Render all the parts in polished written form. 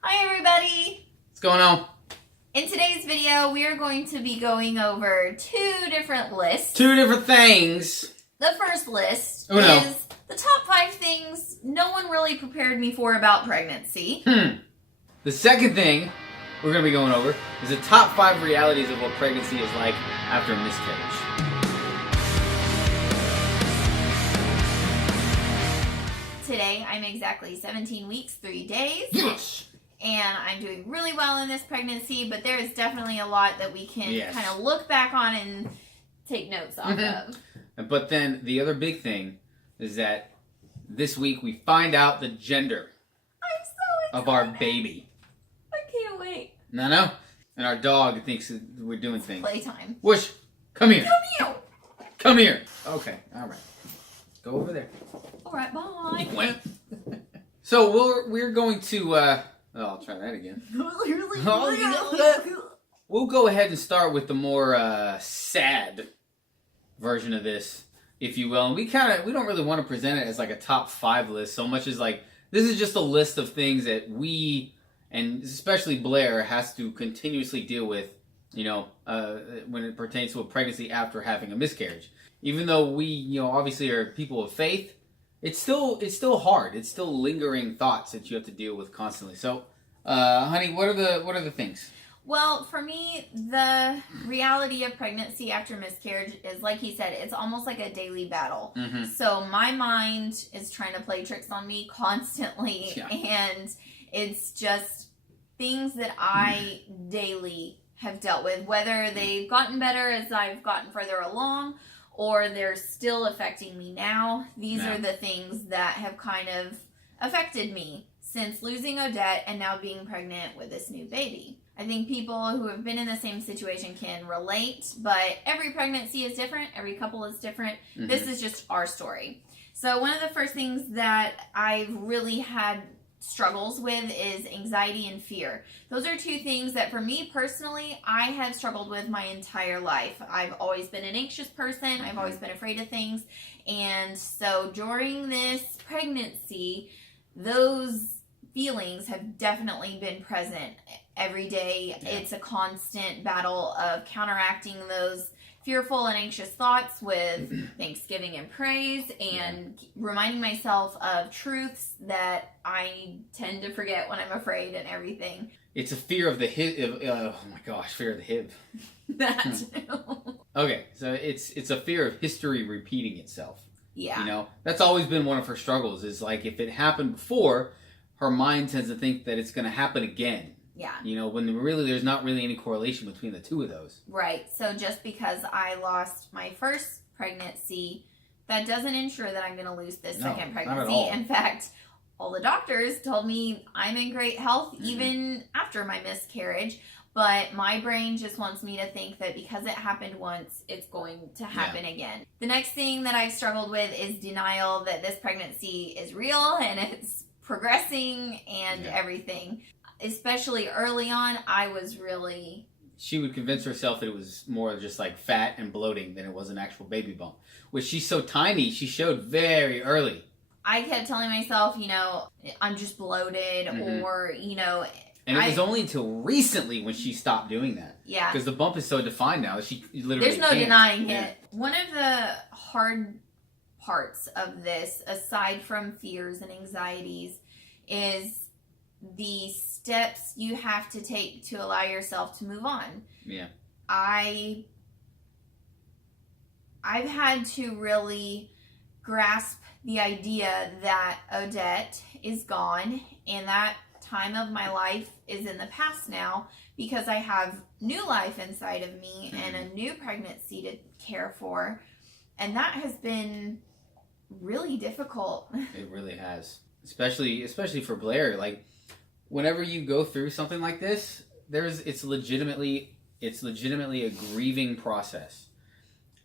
Hi everybody! What's going on? In today's video, we are going to be going over two different lists. Two different things. The first list no. is the top 5 things no one really prepared me for about pregnancy. The second thing we're going to be going over is the top 5 realities of what pregnancy is like after a miscarriage. Today, I'm exactly 17 weeks, 3 days. Yes! And I'm doing really well in this pregnancy, but there is definitely a lot that we can kind of look back on and take notes off of. But then the other big thing is that this week we find out the gender of our baby. I can't wait. No. And our dog thinks that we're doing things. Playtime. Whoosh! Come here. Come here. Come here. Okay, alright. Go over there. Alright, bye. He went. So we're going to I'll try that again. We'll go ahead and start with the more sad version of this, if you will. And we don't really want to present it as like a top 5 list so much as like this is just a list of things that we, and especially Blair, has to continuously deal with, when it pertains to a pregnancy after having a miscarriage. Even though we, obviously are people of faith, it's still hard. It's still lingering thoughts that you have to deal with constantly. So, honey, what are the things? Well, for me, the reality of pregnancy after miscarriage is, like he said, it's almost like a daily battle. Mm-hmm. So my mind is trying to play tricks on me constantly, and it's just things that I daily have dealt with, whether they've gotten better as I've gotten further along, or they're still affecting me now. These are the things that have kind of affected me since losing Odette and now being pregnant with this new baby. I think people who have been in the same situation can relate, but every pregnancy is different. Every couple is different. Mm-hmm. This is just our story. So one of the first things that I've really had struggles with is anxiety and fear. Those are two things that for me personally, I have struggled with my entire life. I've always been an anxious person. I've always been afraid of things. And so during this pregnancy, those feelings have definitely been present every day. Yeah. It's a constant battle of counteracting those fearful and anxious thoughts with thanksgiving and praise, and reminding myself of truths that I tend to forget when I'm afraid and everything. It's a fear of the hip. Oh my gosh, fear of the hip. That too. Okay, so it's a fear of history repeating itself. Yeah. That's always been one of her struggles, is like if it happened before, her mind tends to think that it's going to happen again. Yeah. When really there's not really any correlation between the two of those. Right. So just because I lost my first pregnancy, that doesn't ensure that I'm going to lose this second pregnancy. Not at all. In fact, all the doctors told me I'm in great health even after my miscarriage. But my brain just wants me to think that because it happened once, it's going to happen again. The next thing that I've struggled with is denial that this pregnancy is real and it's progressing and everything. Especially early on, I was really... She would convince herself that it was more just like fat and bloating than it was an actual baby bump. Which she's so tiny, she showed very early. I kept telling myself, I'm just bloated or, And it was only until recently when she stopped doing that. Yeah. Because the bump is so defined now that she literally There's no can't. denying it. One of the hard parts of this, aside from fears and anxieties, is the steps you have to take to allow yourself to move on. Yeah. I've had to really grasp the idea that Odette is gone and that time of my life is in the past now, because I have new life inside of me and a new pregnancy to care for. And that has been really difficult. It really has. Especially for Blair. Like, whenever you go through something like this, it's legitimately a grieving process.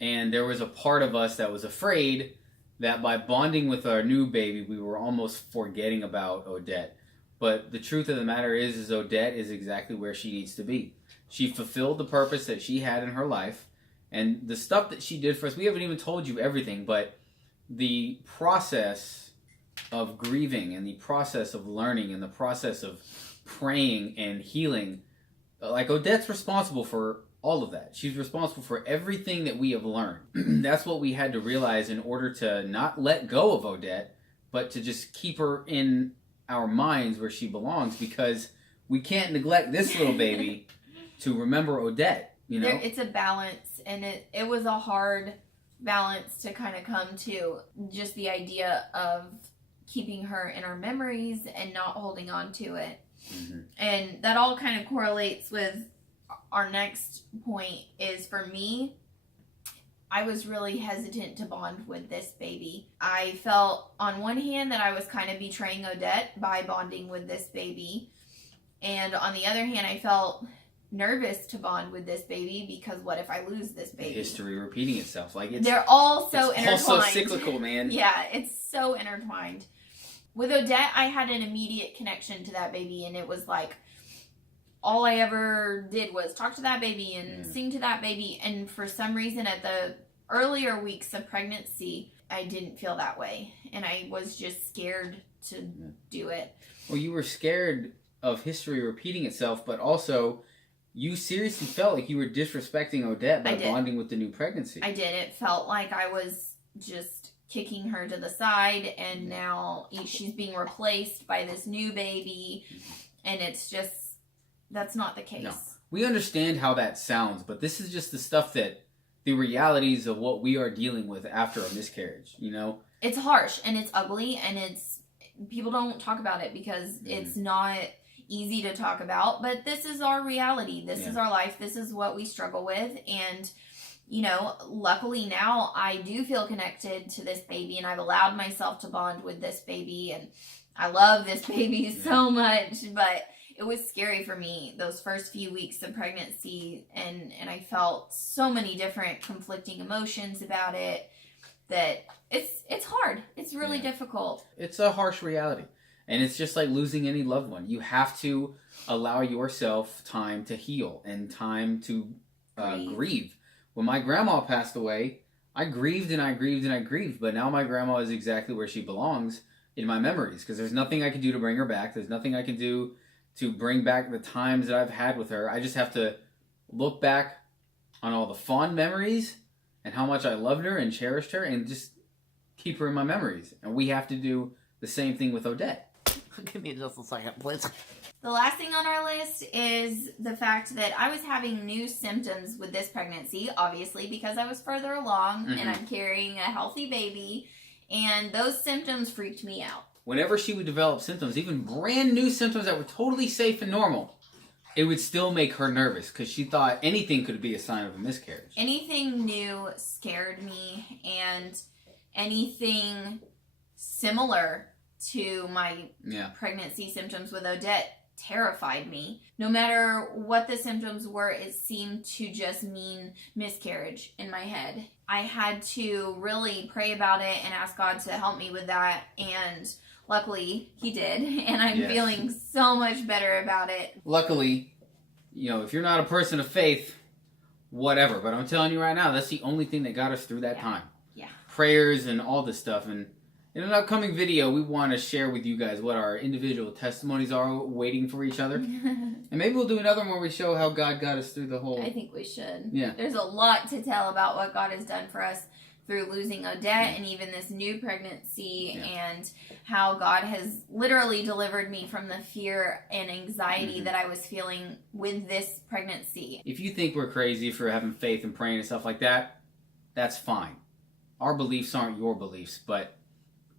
And there was a part of us that was afraid that by bonding with our new baby, we were almost forgetting about Odette. But the truth of the matter is Odette is exactly where she needs to be. She fulfilled the purpose that she had in her life, and the stuff that she did for us, we haven't even told you everything, but the process of grieving and the process of learning and the process of praying and healing. Like, Odette's responsible for all of that. She's responsible for everything that we have learned. That's what we had to realize in order to not let go of Odette, but to just keep her in our minds where she belongs, because we can't neglect this little baby to remember Odette, you know? It's a balance, and it was a hard balance to kind of come to, just the idea of keeping her in our memories and not holding on to it. Mm-hmm. And that all kind of correlates with our next point. Is, for me, I was really hesitant to bond with this baby. I felt on one hand that I was kind of betraying Odette by bonding with this baby, and on the other hand I felt nervous to bond with this baby, because what if I lose this baby? History repeating itself. Like, they're all so intertwined. Also cyclical, man. Yeah, it's so intertwined. With Odette, I had an immediate connection to that baby, and it was like all I ever did was talk to that baby and sing to that baby. And for some reason, at the earlier weeks of pregnancy, I didn't feel that way, and I was just scared to do it. Well, you were scared of history repeating itself, but also you seriously felt like you were disrespecting Odette by bonding with the new pregnancy. I did. It felt like I was just kicking her to the side, and now she's being replaced by this new baby, and it's just, that's not the case. No. We understand how that sounds, but this is just the stuff that, the realities of what we are dealing with after a miscarriage, you know? It's harsh, and it's ugly, and people don't talk about it because it's not easy to talk about, but this is our reality. This is our life. This is what we struggle with, and you know, luckily now I do feel connected to this baby, and I've allowed myself to bond with this baby, and I love this baby so much. But it was scary for me those first few weeks of pregnancy, and I felt so many different conflicting emotions about it, that it's hard. It's really difficult. It's a harsh reality, and it's just like losing any loved one. You have to allow yourself time to heal and time to grieve. When my grandma passed away, I grieved and I grieved and I grieved, but now my grandma is exactly where she belongs in my memories, because there's nothing I can do to bring her back. There's nothing I can do to bring back the times that I've had with her. I just have to look back on all the fond memories and how much I loved her and cherished her, and just keep her in my memories. And we have to do the same thing with Odette. Give me just a second, please. The last thing on our list is the fact that I was having new symptoms with this pregnancy, obviously, because I was further along and I'm carrying a healthy baby, and those symptoms freaked me out. Whenever she would develop symptoms, even brand new symptoms that were totally safe and normal, it would still make her nervous, because she thought anything could be a sign of a miscarriage. Anything new scared me, and anything similar to my pregnancy symptoms with Odette terrified me. No matter what the symptoms were, it seemed to just mean miscarriage in my head. I had to really pray about it and ask God to help me with that, and luckily he did, and I'm feeling so much better about it. Luckily, you know, if you're not a person of faith, whatever, but I'm telling you right now, that's the only thing that got us through that time. Yeah. Prayers and all this stuff. And in an upcoming video, we want to share with you guys what our individual testimonies are waiting for each other. And maybe we'll do another one where we show how God got us through the whole... I think we should. Yeah. There's a lot to tell about what God has done for us through losing Odette and even this new pregnancy, and how God has literally delivered me from the fear and anxiety that I was feeling with this pregnancy. If you think we're crazy for having faith and praying and stuff like that, that's fine. Our beliefs aren't your beliefs, but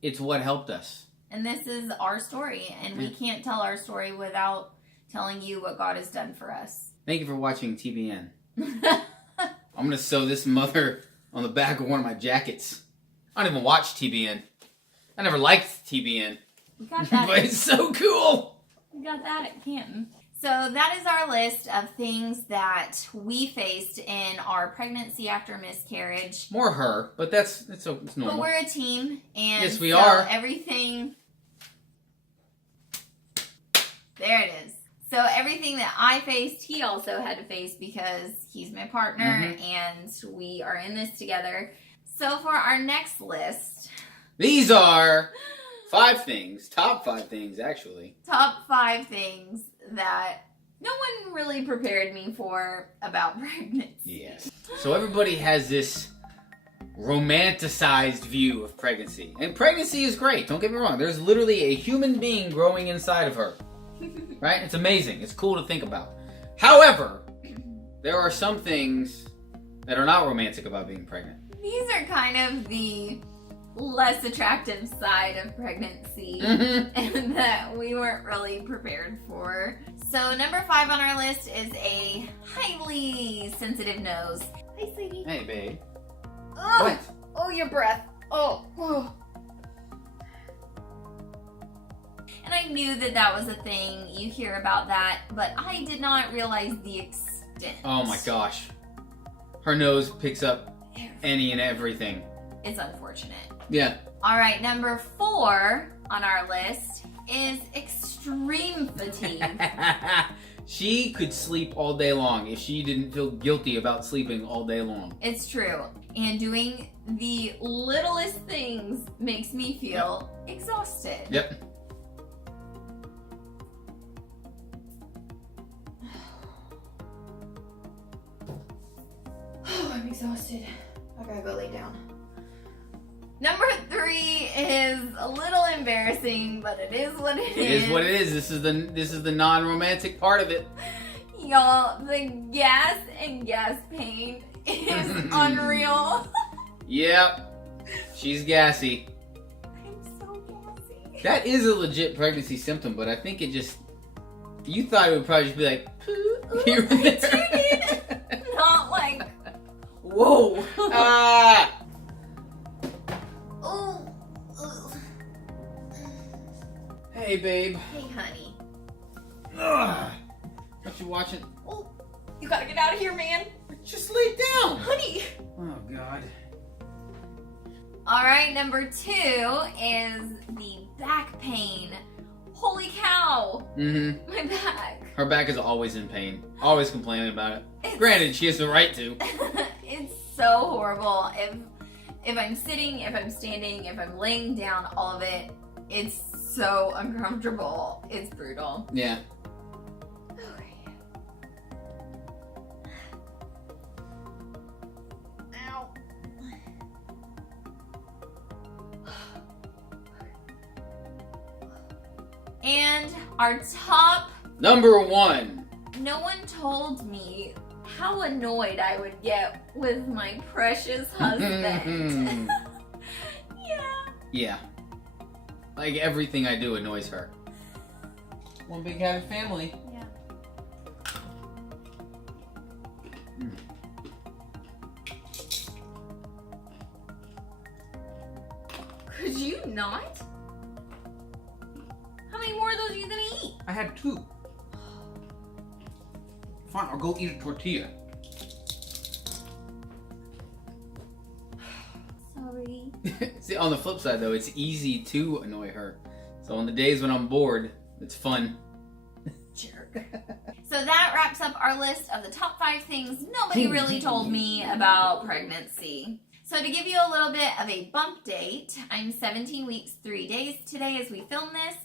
it's what helped us. And this is our story, and we can't tell our story without telling you what God has done for us. Thank you for watching TBN. I'm going to sew this mother on the back of one of my jackets. I don't even watch TBN. I never liked TBN. We got that. But it's so cool. We got that at Canton. So that is our list of things that we faced in our pregnancy after miscarriage. More her, but it's normal. But we're a team, and yes, we are. Everything. There it is. So everything that I faced, he also had to face, because he's my partner and we are in this together. So for our next list, these are 5 things. Top 5 things, actually. Top 5 things that no one really prepared me for about pregnancy. Yes. So everybody has this romanticized view of pregnancy. And pregnancy is great, don't get me wrong. There's literally a human being growing inside of her. Right? It's amazing. It's cool to think about. However, there are some things that are not romantic about being pregnant. These are kind of the less attractive side of pregnancy and that we weren't really prepared for. So number 5 on our list is a highly sensitive nose. Hi, sweetie. Hey, babe. Oh, What? oh, your breath. Oh. And I knew that that was a thing. You hear about that, but I did not realize the extent. Oh my gosh. Her nose picks up any and everything. It's unfortunate. Yeah. All right, number 4 on our list is extreme fatigue. She could sleep all day long if she didn't feel guilty about sleeping all day long. It's true. And doing the littlest things makes me feel exhausted. Yep. Oh, I'm exhausted. I gotta go lay down. Number 3 is a little embarrassing, but it is what it is. It is what it is. This is the non-romantic part of it. Y'all, the gas and gas pain is unreal. Yep. She's gassy. I'm so gassy. That is a legit pregnancy symptom, but I think it just... You thought it would probably just be like... Here and there. Not like... Whoa. Ah. Oh. Hey, babe. Hey, honey. Ugh. What you watching? Oh, you gotta get out of here, man. Just lay down. Honey. Oh, God. All right, number 2 is the back pain. Holy cow. Mm-hmm. My back. Her back is always in pain. Always complaining about it. It's- Granted, she has the right to. It's so horrible. If I'm sitting, if I'm standing, if I'm laying down, all of it, it's so uncomfortable. It's brutal. Yeah. Ow. And our top, Number 1. no one told me how annoyed I would get with my precious husband. Yeah. Yeah. Like everything I do annoys her. One big happy family. Yeah. Could you not? How many more of those are you gonna eat? I had 2. Fine, I'll go eat a tortilla. Sorry. See, on the flip side though, it's easy to annoy her. So on the days when I'm bored, it's fun. Jerk. So that wraps up our list of the top 5 things nobody really told me about pregnancy. So to give you a little bit of a bump date, I'm 17 weeks, 3 days today as we film this,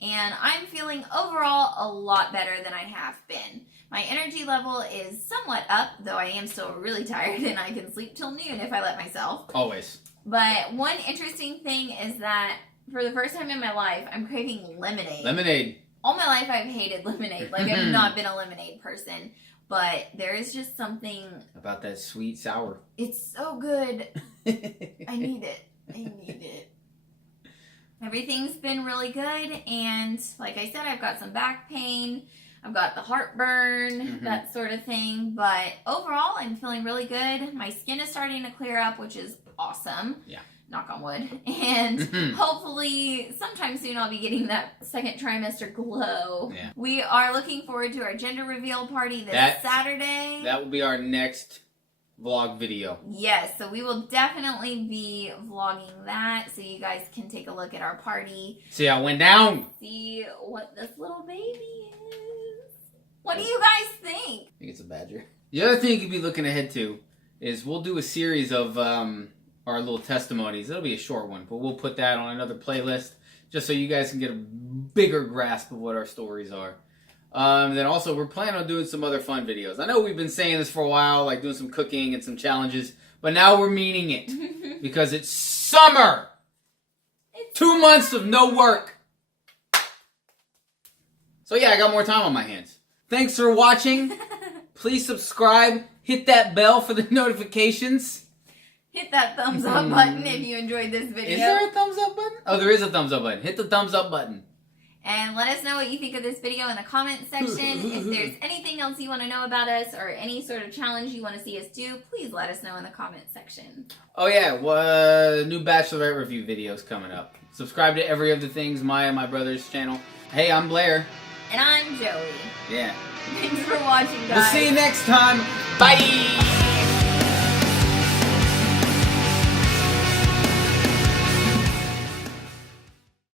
and I'm feeling overall a lot better than I have been. My energy level is somewhat up, though I am still really tired and I can sleep till noon if I let myself. Always. But one interesting thing is that for the first time in my life, I'm craving lemonade. Lemonade. All my life I've hated lemonade. Like, I've not been a lemonade person. But there is just something... About that sweet sour. It's so good. I need it. I need it. Everything's been really good. And like I said, I've got some back pain. I've got the heartburn, that sort of thing. But overall, I'm feeling really good. My skin is starting to clear up, which is awesome. Yeah. Knock on wood. And hopefully sometime soon I'll be getting that second trimester glow. Yeah. We are looking forward to our gender reveal party this Saturday. That will be our next vlog video. Yes, so we will definitely be vlogging that so you guys can take a look at our party. See how it went down. See what this little baby is. What do you guys think? I think it's a badger. The other thing you could be looking ahead to is we'll do a series of our little testimonies. It'll be a short one, but we'll put that on another playlist. just so you guys can get a bigger grasp of what our stories are. Then also, we're planning on doing some other fun videos. I know we've been saying this for a while, like doing some cooking and some challenges, but now we're meaning it because it's summer. 2 months of no work. So yeah, I got more time on my hands. Thanks for watching. Please subscribe. Hit that bell for the notifications. Hit that thumbs up button if you enjoyed this video. Is there a thumbs up button? Oh, there is a thumbs up button. Hit the thumbs up button. And let us know what you think of this video in the comment section. If there's anything else you want to know about us or any sort of challenge you want to see us do, please let us know in the comment section. Oh yeah, new Bachelorette review videos coming up. Subscribe to every of the things, Maya and my brother's channel. Hey, I'm Blair. And I'm Joey. Yeah. Thanks for watching, guys. We'll see you next time. Bye!